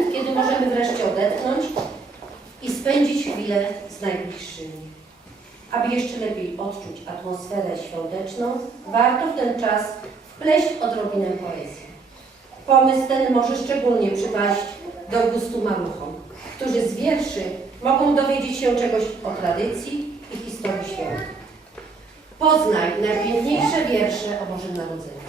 moment, kiedy możemy wreszcie odetchnąć i spędzić chwilę z najbliższymi. Aby jeszcze lepiej odczuć atmosferę świąteczną, warto w ten czas wpleść odrobinę poezji. Pomysł ten może szczególnie przypaść do gustu maluchom, którzy z wierszy mogą dowiedzieć się czegoś o tradycji i historii świąt. Poznaj najpiękniejsze wiersze o Bożym Narodzeniu.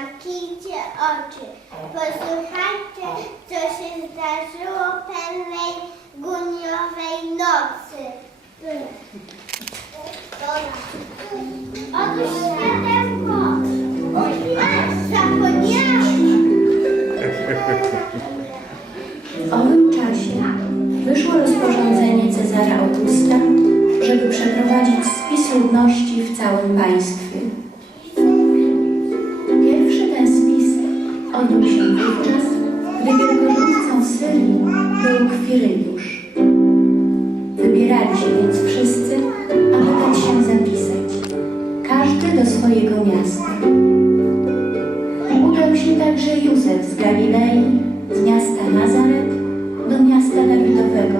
Zamknijcie oczy. Posłuchajcie, co się zdarzyło pewnej guniowej nocy. Otóż światełko! Oj, a, zapomniałam! W owym czasie wyszło rozporządzenie Cezara Augusta, żeby przeprowadzić spis ludności w całym państwie. Był Kwiryjusz. Wybierali się więc wszyscy, aby dać się zapisać, każdy do swojego miasta. Udał się także Józef z Galilei, z miasta Nazaret do miasta Dawidowego,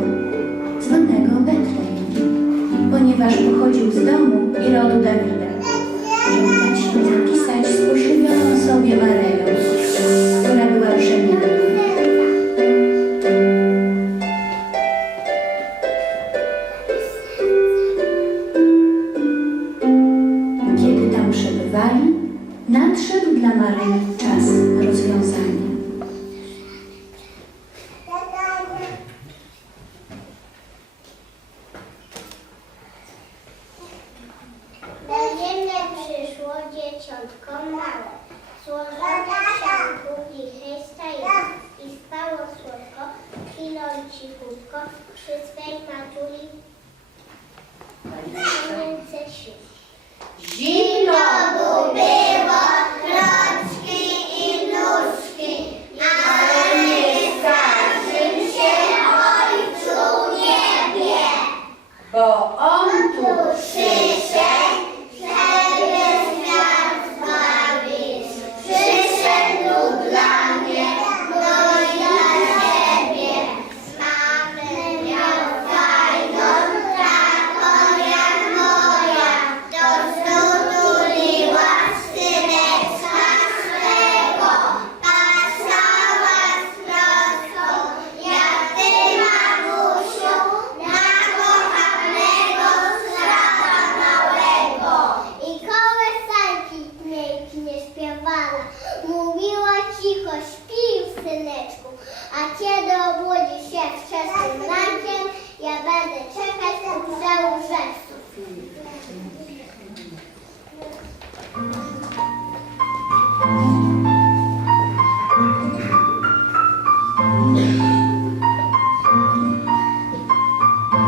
zwanego Betlejem, ponieważ pochodził z domu i rodu Dawida, dzieciątko małe, złożone się długi chysta i, spało słodko, chwilą cichutko przy swej matuli panience się. Zimno mu było, rączki i nóżki, ale nie skarżył się ojcu niebie. bo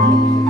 Amen.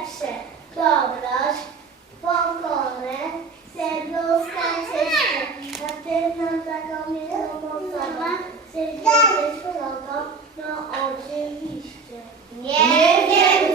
lepsze. Dobroć, pokorę, serno staneczne, na pewno taką mocową, serdecznie wrogą, no oczywiście. Nie nie.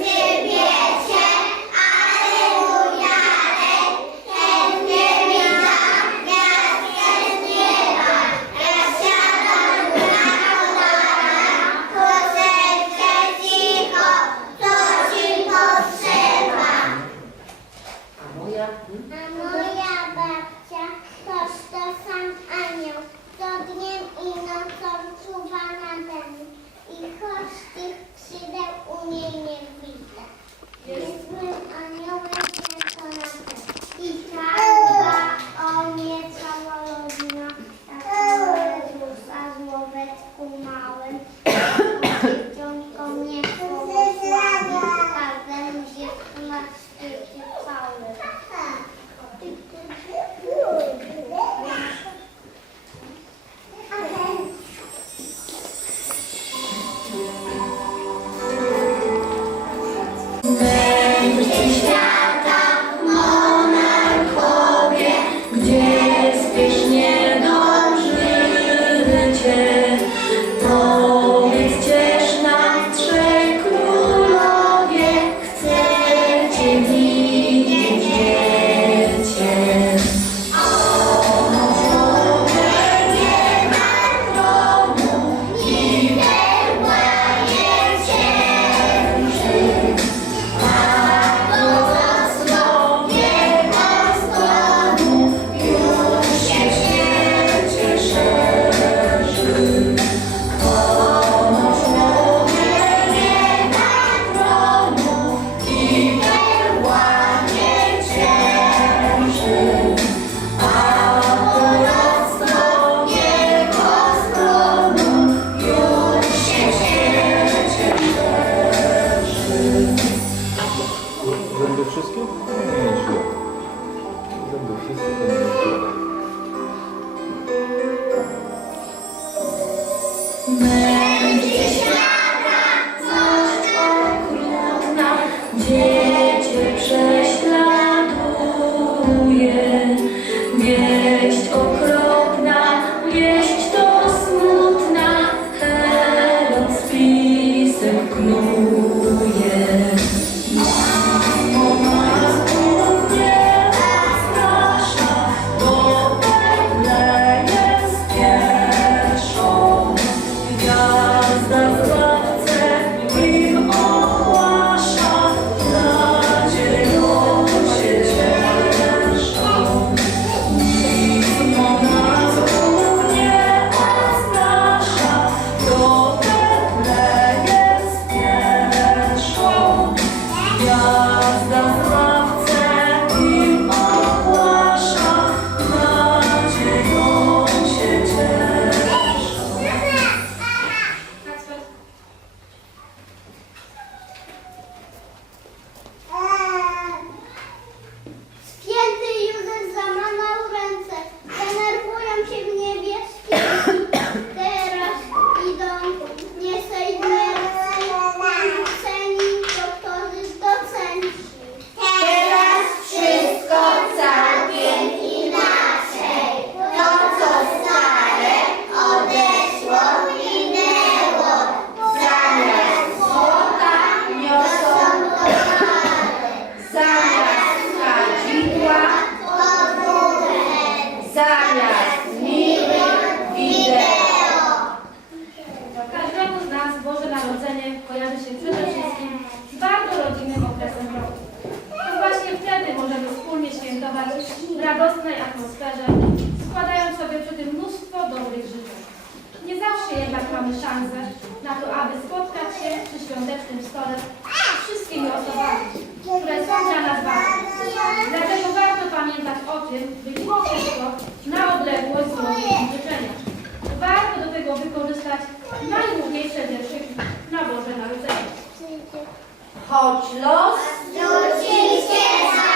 kojarzy się przede wszystkim z bardzo rodzinnym okresem roku. To właśnie wtedy możemy wspólnie świętować w radosnej atmosferze, składając sobie przy tym mnóstwo dobrych życzeń. Nie zawsze jednak mamy szansę na to, aby spotkać się przy świątecznym stole z wszystkimi osobami, które są dla nas ważne. Dlatego warto pamiętać o tym, by mimo wszystko na odległość złożyć życzenia. Warto do tego wykorzystać najróżniejsze wierszyki, na Boże Narodzenie. Choć los Sofia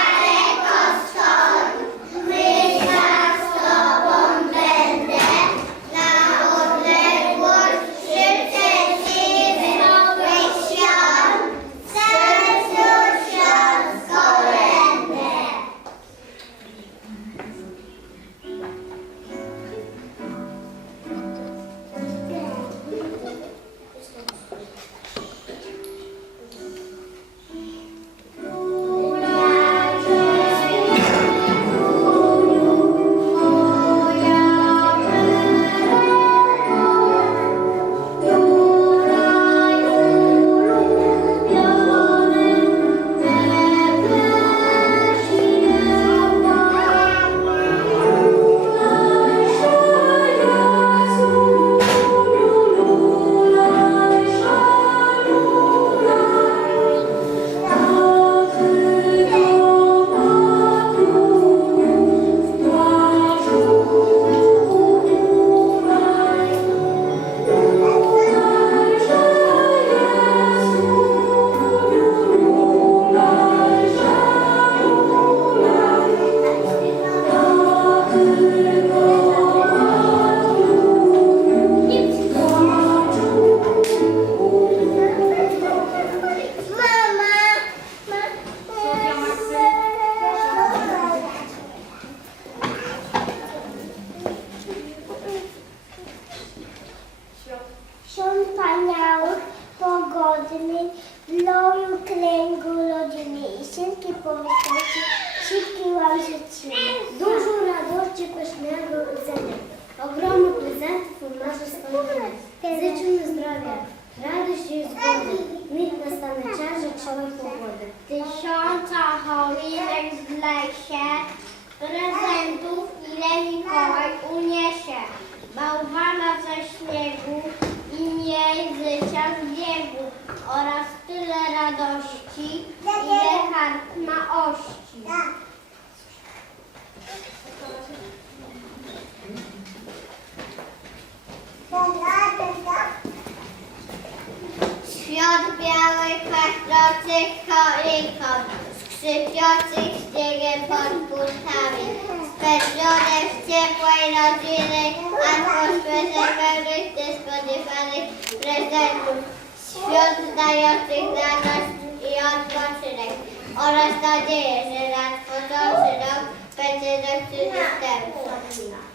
radości, ile kart ma ości. Świąt białych, pachnących choinką, skrzypiących śniegiem pod kurtami, spędzone w ciepłej rodziny, atmosferze pełnych niespodziewanych prezentów, świąt dających radość i odpoczynek oraz nadzieję, że nadchodzący rok będzie lepszy niż.